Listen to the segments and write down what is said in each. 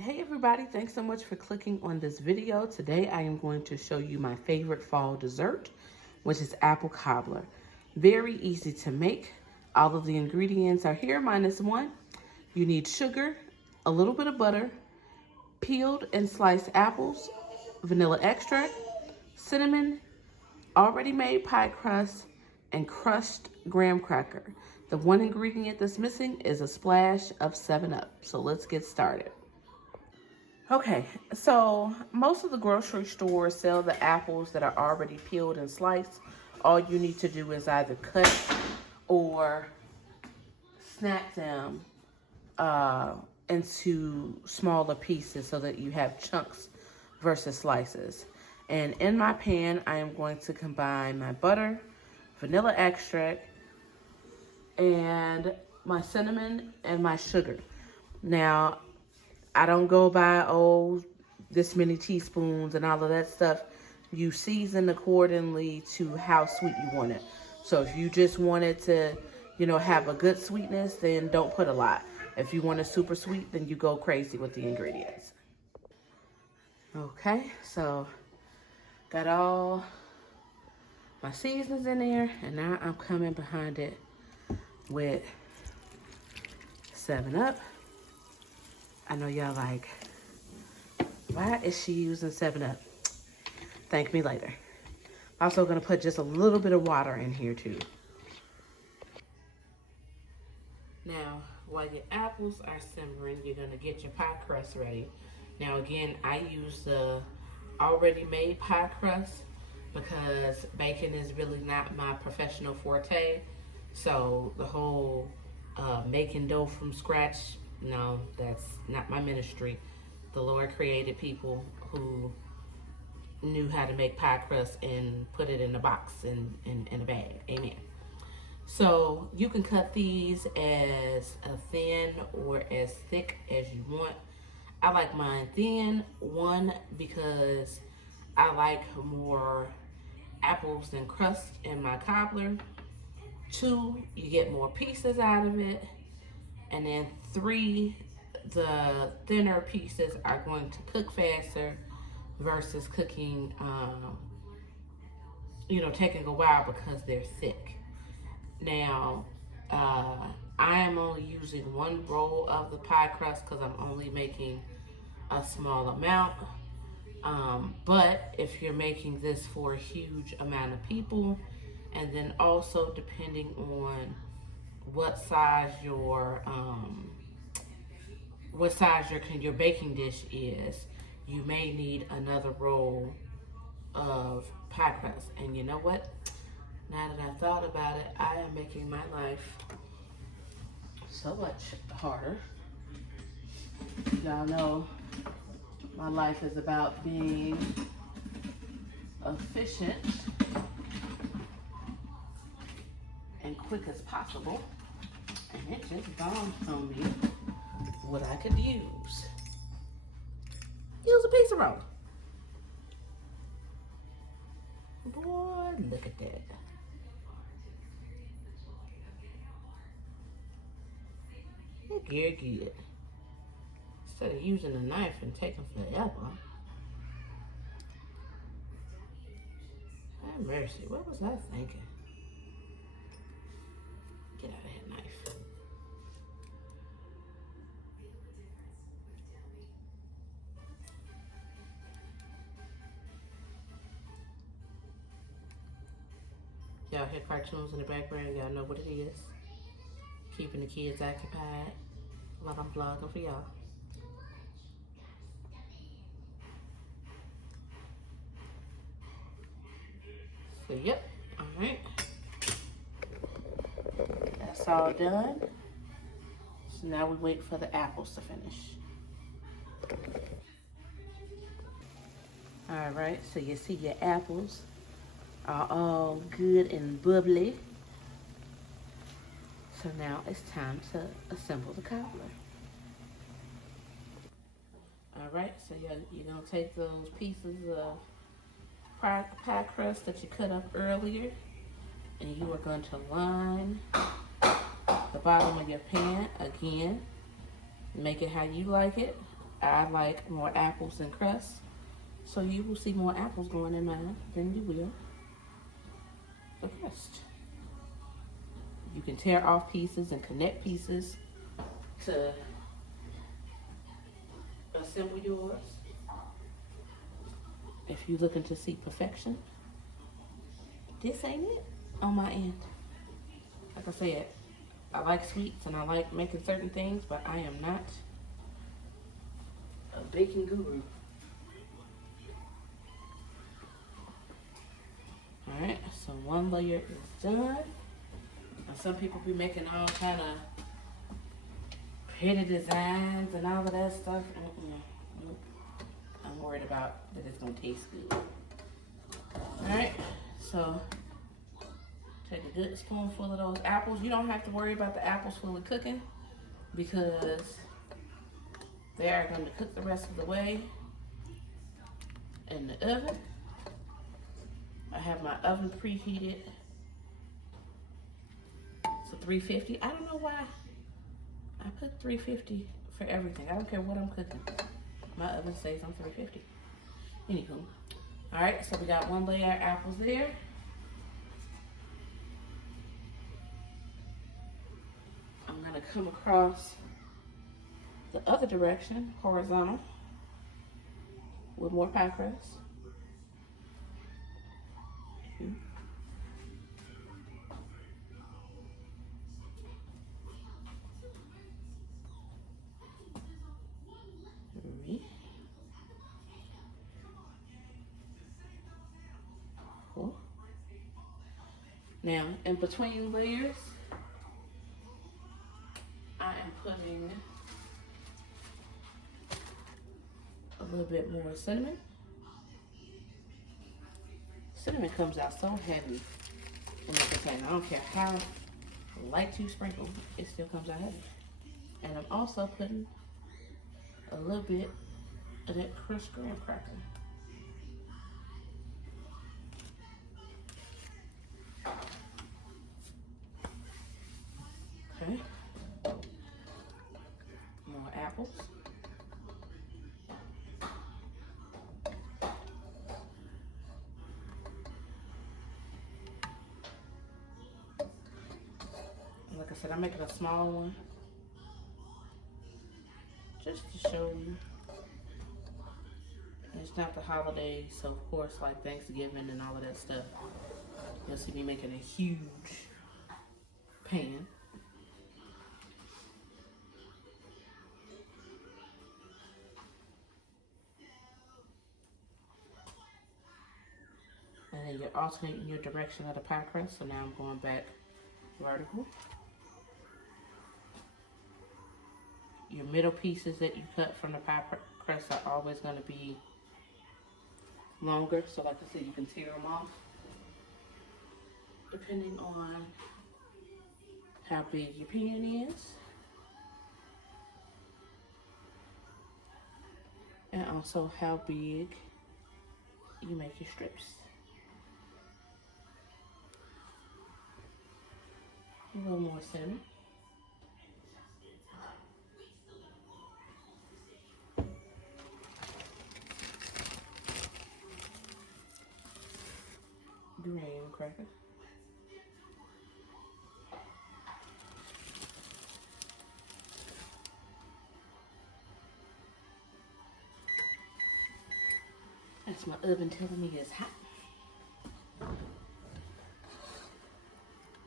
Hey everybody, thanks so much for clicking on this video. Today I am going to show you my favorite fall dessert, which is apple cobbler. Very easy to make. All of the ingredients are here minus one. You need sugar, a little bit of butter, peeled and sliced apples, vanilla extract, cinnamon, already made pie crust, and crushed graham cracker. The one ingredient that's missing is a splash of 7-Up. So let's get started. Okay, so most of the grocery stores sell the apples that are already peeled and sliced. All you need to do is either cut or snap them into smaller pieces so that you have chunks versus slices. And in my pan, I am going to combine my butter, vanilla extract, and my cinnamon and my sugar. Now, I don't go by, this many teaspoons and all of that stuff. You season accordingly to how sweet you want it. So if you just want it to, have a good sweetness, then don't put a lot. If you want it super sweet, then you go crazy with the ingredients. Okay, so got all my seasonings in there, and now I'm coming behind it with 7-Up. I know y'all like, why is she using 7-Up? Thank me later. I'm also gonna put just a little bit of water in here too. Now, while your apples are simmering, you're gonna get your pie crust ready. Now again, I use the already made pie crust because baking is really not my professional forte. So the whole making dough from scratch, no, that's not my ministry. The Lord created people who knew how to make pie crust and put it in a box and in a bag. Amen. So you can cut these as thin or as thick as you want. I like mine thin, one, because I like more apples than crust in my cobbler. 2, you get more pieces out of it. And then 3, the thinner pieces are going to cook faster versus cooking, taking a while because they're thick. Now, I am only using 1 roll of the pie crust because I'm only making a small amount. But if you're making this for a huge amount of people, and then also depending on what size your baking dish is, you may need another roll of pie crust. And you know what? Now that I've thought about it, I am making my life so much harder. Y'all know my life is about being efficient and quick as possible. And it just dawned on me what I could use. Use a pizza roll. Boy, look at that. Look very good. Instead of using a knife and taking forever. Have mercy, what was I thinking? Get out of that knife. Y'all hear cartoons in the background, y'all know what it is. Keeping the kids occupied while I'm vlogging for y'all. So yep, all right. That's all done. So now we wait for the apples to finish. All right, so you see your apples are all good and bubbly. So now it's time to assemble the cobbler. All right, so you're gonna take those pieces of pie crust that you cut up earlier, and you are going to line the bottom of your pan again. Make it how you like it. I like more apples than crust. So you will see more apples going in mine than you will the crust. You can tear off pieces and connect pieces to assemble yours. If you're looking to see perfection, this ain't it on my end. Like I said, I like sweets and I like making certain things, but I am not a baking guru. Alright, so one layer is done. Now some people be making all kind of pretty designs and all of that stuff. Nope. I'm worried about that it's gonna taste good. Alright, so take a good spoonful of those apples. You don't have to worry about the apples fully cooking because they are going to cook the rest of the way in the oven. I have my oven preheated to 350. I don't know why I put 350 for everything. I don't care what I'm cooking. My oven stays on 350. Anywho. Alright, so we got one layer of apples there. I'm going to come across the other direction, horizontal, with more pie crust. Three, four. Now, in between layers, I am putting a little bit more cinnamon. Cinnamon comes out so heavy in the container. I don't care how light you sprinkle, it still comes out heavy. And I'm also putting a little bit of that crushed graham cracker. Okay. More apples. Like I said, I'm making a small one just to show you. It's not the holidays, so of course, like Thanksgiving and all of that stuff, you'll see me making a huge pan. And then you're alternating your direction of the pie crust, so now I'm going back vertical. Your middle pieces that you cut from the pie crust are always going to be longer, so like I said, you can tear them off depending on how big your pan is, and also how big you make your strips. A little more cinnamon. Graham cracker. That's my oven telling me it's hot.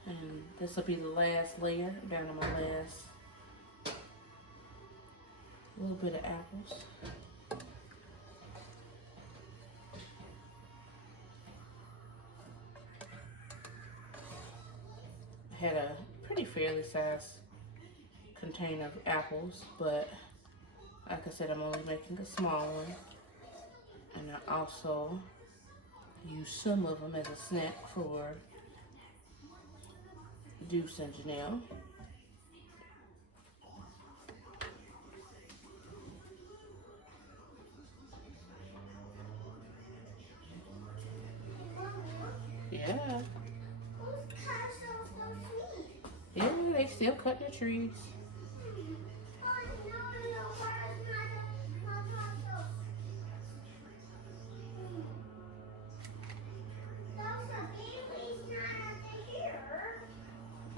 And this will be the last layer, down to my last little bit of apples. I had a pretty fairly sized container of apples, but like I said, I'm only making a small one. And I also use some of them as a snack for Deuce and Janelle. Yeah. Yeah, they still cutting the trees.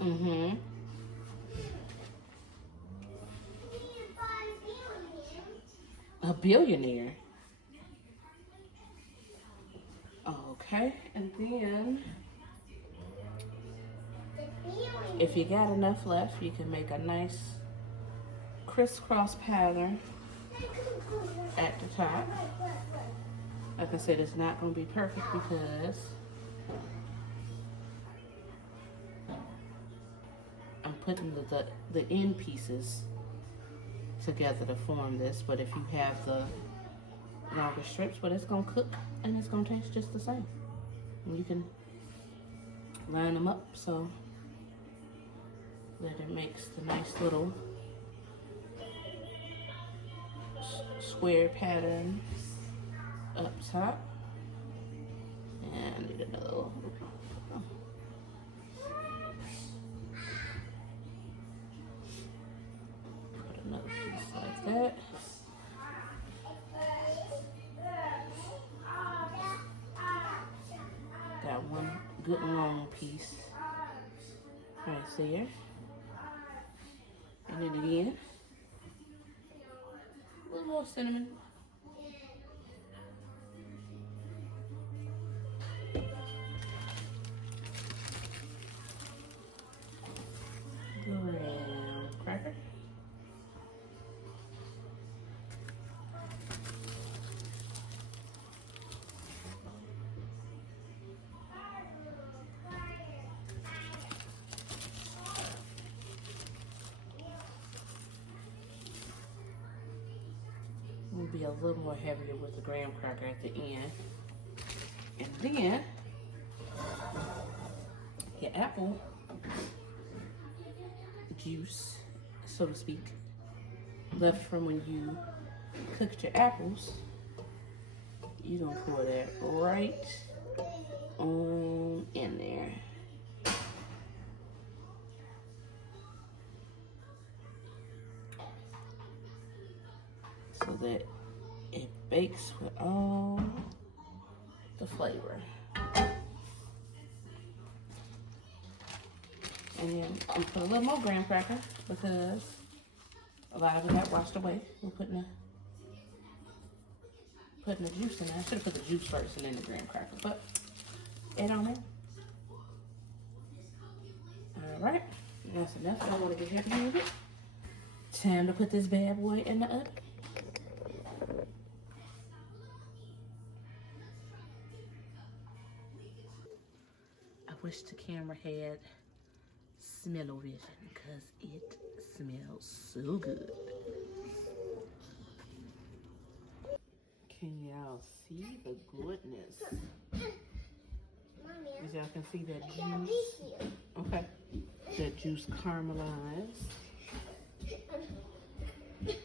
Mm-hmm. A billionaire. Okay, and then if you got enough left, you can make a nice crisscross pattern at the top. Like I said, it's not going to be perfect because I'm putting the end pieces together to form this. But if you have the longer strips, but it's going to cook and it's going to taste just the same. And you can line them up so that it makes the nice little square pattern up top. And I need another little. Put another piece like that. Got one good long piece right there. And then again, a little more cinnamon. Graham cracker. Will be a little more heavier with the graham cracker at the end. And then your apple juice, so to speak, left from when you cooked your apples, you're gonna pour that right on in there. So that it bakes with all the flavor. And then I'm put a little more graham cracker because a lot of it got washed away. We're putting the juice in there. I should have put the juice first and then the graham cracker, but it on there. All right, that's enough. I don't want to get heavy with it. Time to put this bad boy in the oven. I wish the camera had smell-o-vision because it smells so good. Can y'all see the goodness? As y'all can see that juice. Okay. That juice caramelized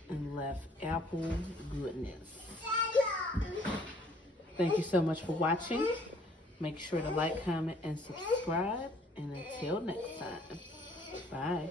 and left apple goodness. Thank you so much for watching. Make sure to like, comment, and subscribe. And until next time, bye.